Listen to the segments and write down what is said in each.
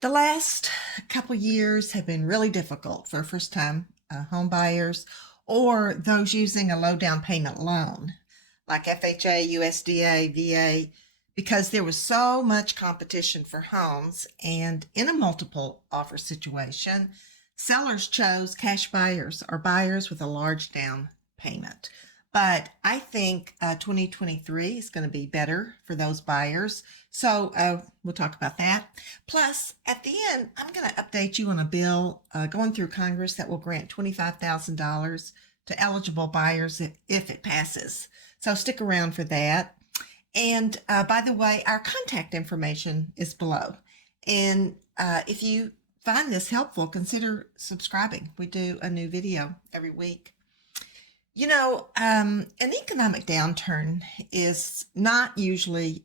The last couple years have been really difficult for first-time home buyers or those using a low down payment loan like FHA, USDA, VA, because there was so much competition for homes. And in a multiple offer situation, sellers chose cash buyers or buyers with a large down payment. But I think 2023 is going to be better for those buyers. So we'll talk about that. Plus, at the end, I'm going to update you on a bill going through Congress that will grant $25,000 to eligible buyers if it passes. So stick around for that. And by the way, our contact information is below. And if you find this helpful, consider subscribing. We do a new video every week. An economic downturn is not usually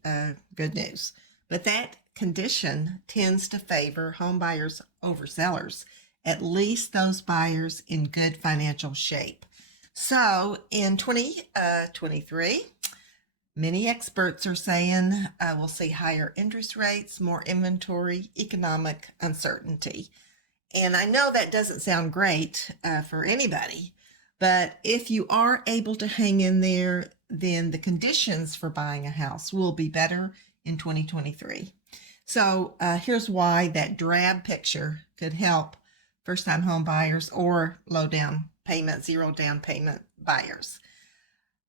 good news, but that condition tends to favor home buyers over sellers, at least those buyers in good financial shape. So in 2023, many experts are saying we'll see higher interest rates, more inventory, economic uncertainty. And I know that doesn't sound great for anybody, but if you are able to hang in there, then the conditions for buying a house will be better in 2023. So here's why that drab picture could help first-time home buyers or low down payment, zero down payment buyers.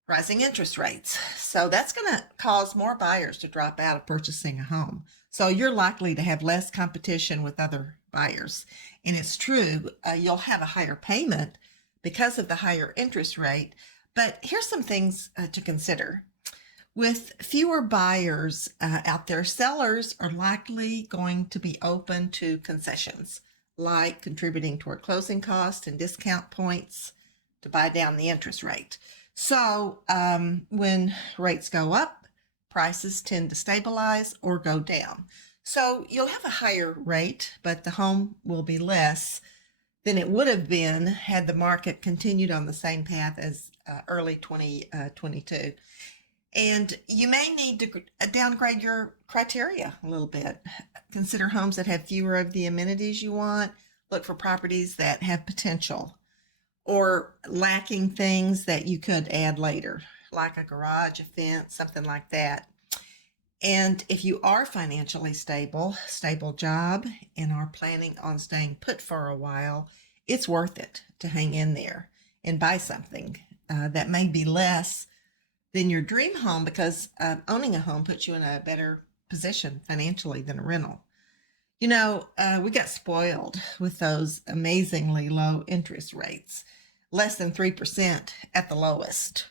Rising interest rates. So that's going to cause more buyers to drop out of purchasing a home. So you're likely to have less competition with other buyers. And it's true, you'll have a higher payment because of the higher interest rate. But here's some things to consider. With fewer buyers out there, sellers are likely going to be open to concessions, like contributing toward closing costs and discount points to buy down the interest rate. So when rates go up, prices tend to stabilize or go down. So you'll have a higher rate, but the home will be less than it would have been had the market continued on the same path as early 2022. And you may need to downgrade your criteria a little bit. Consider homes that have fewer of the amenities you want. Look for properties that have potential or lacking things that you could add later, like a garage, a fence, something like that. And if you are financially stable job, and are planning on staying put for a while, it's worth it to hang in there and buy something that may be less than your dream home, because owning a home puts you in a better position financially than a rental. We got spoiled with those amazingly low interest rates, less than 3% at the lowest.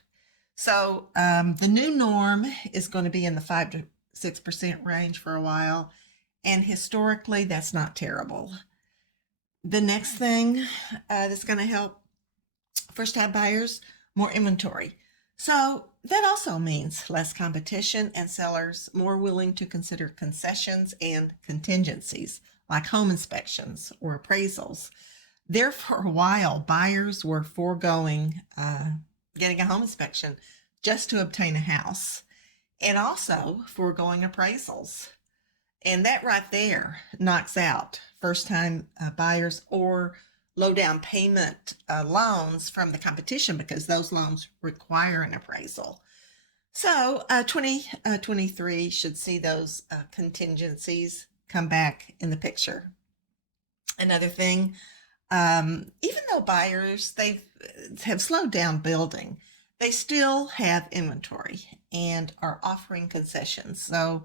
So the new norm is going to be in the 5 to 6% range for a while. And historically, that's not terrible. The next thing that's going to help first-time buyers, more inventory. So that also means less competition and sellers more willing to consider concessions and contingencies like home inspections or appraisals. There for a while, buyers were foregoing getting a home inspection just to obtain a house, and also foregoing appraisals. And that right there knocks out first-time buyers or low down payment loans from the competition, because those loans require an appraisal. So 2023 should see those contingencies come back in the picture. Another thing, even though buyers have slowed down building, they still have inventory and are offering concessions. So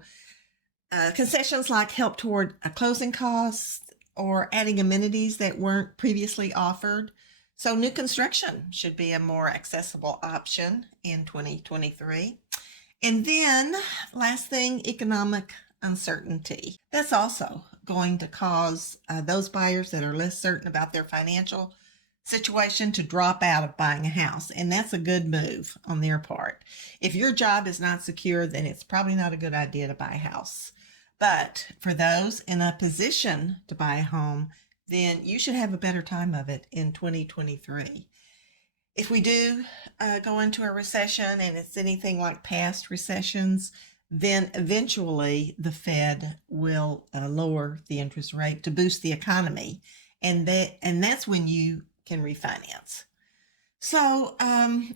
concessions like help toward a closing costs or adding amenities that weren't previously offered. So new construction should be a more accessible option in 2023. And then last thing, economic uncertainty. That's also going to cause those buyers that are less certain about their financial situation to drop out of buying a house. And that's a good move on their part. If your job is not secure, then it's probably not a good idea to buy a house. But for those in a position to buy a home, then you should have a better time of it in 2023. If we do go into a recession and it's anything like past recessions, then eventually the Fed will lower the interest rate to boost the economy, and that's when you can refinance. So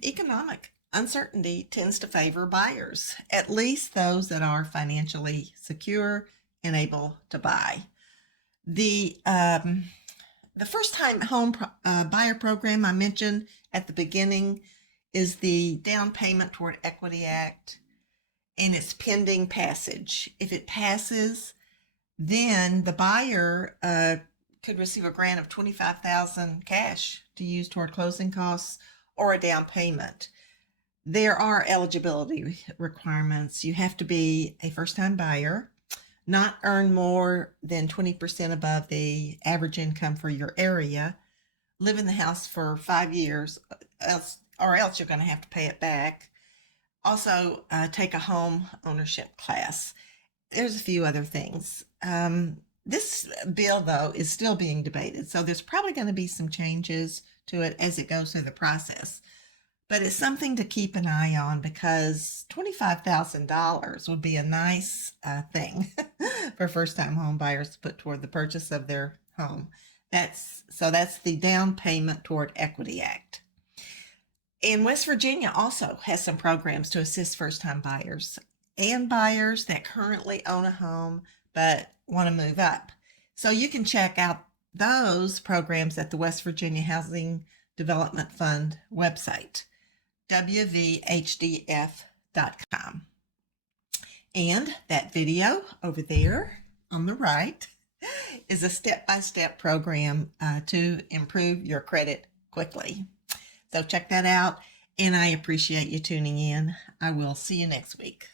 economic uncertainty tends to favor buyers, at least those that are financially secure and able to buy. The first-time home buyer program I mentioned at the beginning is the Down Payment Toward Equity Act, and it's pending passage. If it passes, then the buyer could receive a grant of $25,000 cash to use toward closing costs or a down payment. There are eligibility requirements. You have to be a first-time buyer, not earn more than 20% above the average income for your area, live in the house for 5 years, or else you're going to have to pay it back. Also, take a home ownership class. There's a few other things. This bill, though, is still being debated, so there's probably going to be some changes to it as it goes through the process. But it's something to keep an eye on, because $25,000 would be a nice thing for first-time home buyers to put toward the purchase of their home. That's the Down Payment Toward Equity Act. And West Virginia also has some programs to assist first-time buyers and buyers that currently own a home but want to move up. So you can check out those programs at the West Virginia Housing Development Fund website, wvhdf.com. And that video over there on the right is a step-by-step program to improve your credit quickly. So check that out, and I appreciate you tuning in. I will see you next week.